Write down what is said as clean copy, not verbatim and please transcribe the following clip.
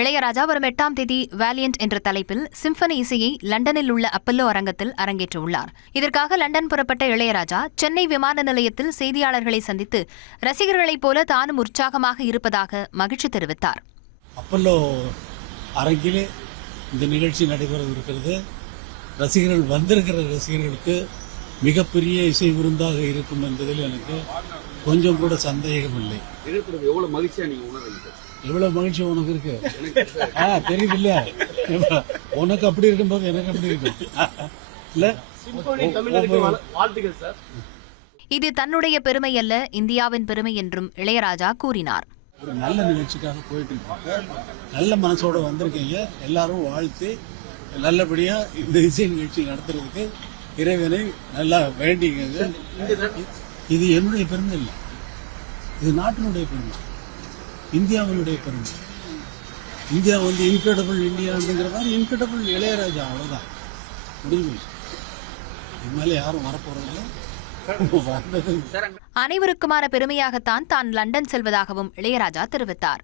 இளையராஜா வரும் 8ஆம் தேதி வேலியன்ட் என்ற தலைப்பில் சிம்பனி இசையை லண்டனில் உள்ள அப்பல்லோ அரங்கத்தில் அரங்கேற்றவுள்ளார். இதற்காக லண்டன் புறப்பட்ட இளையராஜா சென்னை விமான நிலையத்தில் செய்தியாளர்களை சந்தித்து ரசிகர்களைப் போல தானும் உற்சாகமாக இருப்பதாக மகிழ்ச்சி தெரிவித்தார். அப்பல்லோ அரங்கிலே இந்த நிகழ்ச்சி நடைபெறவிருக்கிறது. ரசிகர்கள் வந்திருக்கிற ரசிகர்களுக்கு மிகப்பெரிய இசை விருந்தாக இருக்கும் என்பதில் எனக்கு கொஞ்சம் கூட சந்தேகம் இல்லை. எவ்வளவு மகிழ்ச்சியா நீங்க உணர்றீங்க? எவ்வளவு மகிழ்ச்சி உனக்கு இருக்கு தெரியுது இல்ல? உனக்கு அப்படி இருக்கும்போது எனக்கு அப்படி இருக்கும் இல்ல? இது தன்னுடைய பெருமை அல்ல, இந்தியாவின் பெருமை என்றும் இளையராஜா கூறினார். ஒரு நல்ல நிகழ்ச்சிக்காக போயிட்டு இருக்கீங்க, நல்ல மனசோட வந்திருக்கீங்க. எல்லாரும் வாழ்த்து நல்லபடியா இந்த இசை நிகழ்ச்சி நடத்துறதுக்கு இறைவனை நல்லா வேண்டிங்க. இது என்னுடைய பெருமை இல்லை, இது நாட்டினுடைய பெருமை, இந்தியாவினுடைய பெருமை. இந்தியா இன்கிரெடிபிள் இந்தியாங்கிற மாதிரி இன்கிரெடிபிள் இளையராஜா, அவ்வளவுதான் முடிஞ்சு. இது மேலே யாரும் வரப்போறதில்லை. அனைவருக்குமான பெருமையாகத்தான் தான் லண்டன் செல்வதாகவும் இளையராஜா தெரிவித்தார்.